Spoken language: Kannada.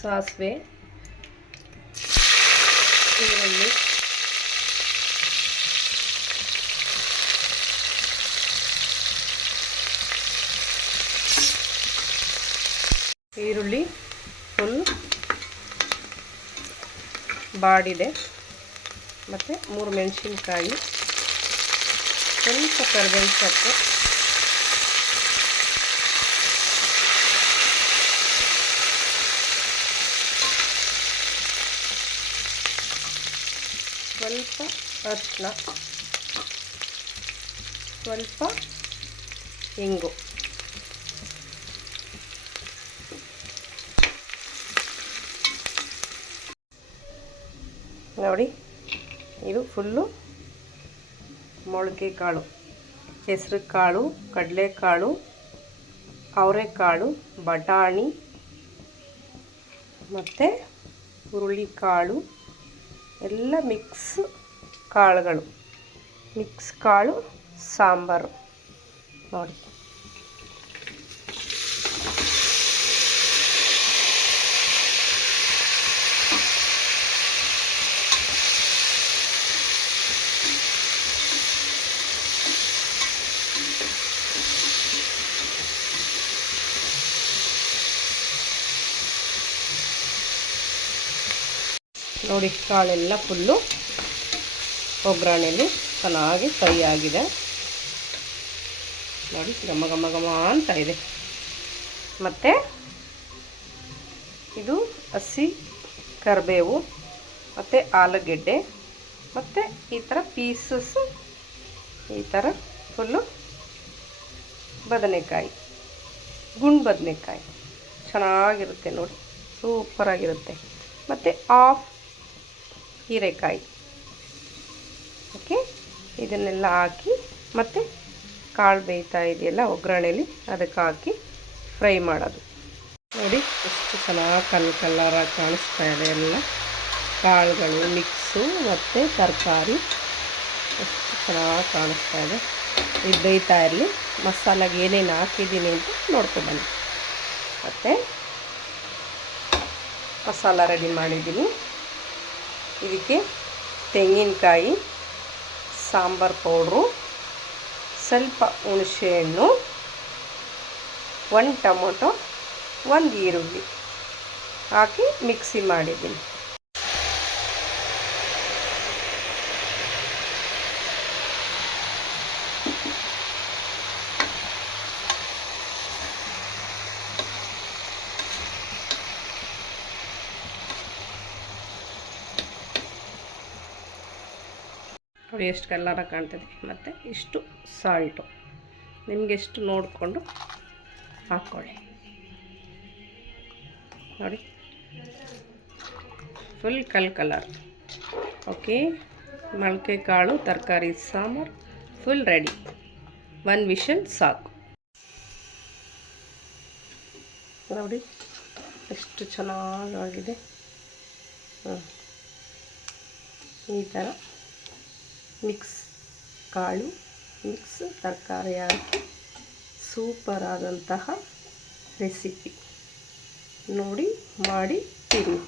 ಸಾಸಿವೆ, ಈರುಳ್ಳಿ, ಫುಲ್ ಬಾಡಿದೆ, ಮತ್ತು 3 ಮೆಣಸಿನ್ಕಾಯಿ, ಸ್ವಲ್ಪ ಕರಿಬೇವಿನ ಸೊಪ್ಪು, ಸ್ವಲ್ಪ ಅರಿಶಿನ, ಸ್ವಲ್ಪ ಇಂಗು. ನೋಡಿ, ಇದು ಫುಲ್ಲು ಮೊಳಕೆ ಕಾಳು, ಹೆಸರು ಕಾಳು, ಕಡಲೆಕಾಳು, ಅವರೆಕಾಳು, ಬಟಾಣಿ ಮತ್ತು ಹುರುಳಿಕಾಳು ಎಲ್ಲ ಮಿಕ್ಸ್ ಕಾಳುಗಳು, ಮಿಕ್ಸ್ ಕಾಳು ಸಾಂಬಾರು ನೋಡಿ. ನೋಡಿ, ಕಾಳೆಲ್ಲ ಫುಲ್ಲು ಒಗ್ಗರಣೆಯಲ್ಲಿ ಚೆನ್ನಾಗಿ ಫ್ರೈ ಆಗಿದೆ ನೋಡಿ, ಘಮ ಘಮ ಘಮ ಅಂತ ಇದೆ. ಮತ್ತು ಇದು ಹಸಿ ಕರಿಬೇವು ಮತ್ತು ಆಲೂಗೆಡ್ಡೆ ಮತ್ತು ಈ ಥರ ಪೀಸಸ್ಸು, ಈ ಥರ ಫುಲ್ಲು ಬದನೆಕಾಯಿ, ಗುಂಡು ಬದನೆಕಾಯಿ ಚೆನ್ನಾಗಿರುತ್ತೆ ನೋಡಿ, ಸೂಪರಾಗಿರುತ್ತೆ. ಮತ್ತು ಆಫ್ ಹೀರೆಕಾಯಿ. ಓಕೆ, ಇದನ್ನೆಲ್ಲ ಹಾಕಿ ಮತ್ತು ಕಾಳು ಬೇಯ್ತಾ ಇದೆಯಲ್ಲ ಒಗ್ಗರಣೆಯಲ್ಲಿ, ಅದಕ್ಕೆ ಹಾಕಿ ಫ್ರೈ ಮಾಡೋದು ನೋಡಿ. ಎಷ್ಟು ಚೆನ್ನಾಗಿ ಕಲರಾಗಿ ಕಾಣಿಸ್ತಾ ಇದೆ. ಎಲ್ಲ ಕಾಳುಗಳು ಮಿಕ್ಸು ಮತ್ತು ತರಕಾರಿ ಎಷ್ಟು ಚೆನ್ನಾಗಿ ಕಾಣಿಸ್ತಾ ಇದೆ. ಇದು ಬೇಯ್ತಾ ಇರಲಿ, ಮಸಾಲೆಗೆ ಏನೇನು ಹಾಕಿದ್ದೀನಿ ಅಂತ ನೋಡ್ಕೊಂಡ್ಬನ್ನಿ. ಮತ್ತು ಮಸಾಲ ರೆಡಿ ಮಾಡಿದ್ದೀನಿ. ಇದಕ್ಕೆ ತೆಂಗಿನಕಾಯಿ, ಸಾಂಬಾರು ಪೌಡ್ರು, ಸ್ವಲ್ಪ ಹುಣಸೆಹಣ್ಣು, 1 ಟೊಮೊಟೊ, 1 ಈರುಳ್ಳಿ ಹಾಕಿ ಮಿಕ್ಸಿ ಮಾಡಿದ್ದೀನಿ. ನೋಡಿ ಎಷ್ಟು ಕಲರಾಗಿ ಕಾಣ್ತದೆ. ಮತ್ತು ಇಷ್ಟು ಸಾಲ್ಟು ನಿಮಗೆ ಎಷ್ಟು ನೋಡಿಕೊಂಡು ಹಾಕ್ಕೊಳ್ಳಿ ನೋಡಿ, ಫುಲ್ ಕಲರ್. ಓಕೆ, ಮೊಳಕೆ ಕಾಳು ತರಕಾರಿ ಸಾಂಬಾರು ಫುಲ್ ರೆಡಿ. 1 ವಿಷಲ್ ಸಾಕು ನೋಡಿ, ಎಷ್ಟು ಚೆನ್ನಾಗಿದೆ. ಈ ಥರ ಮಿಕ್ಸ್ ಕಾಳು, ಮಿಕ್ಸ್ ತರಕಾರಿ ಹಾಕಿ ಸೂಪರ್ ಆದಂತಹ ರೆಸಿಪಿ ನೋಡಿ, ಮಾಡಿ ತಿನ್ನಿ.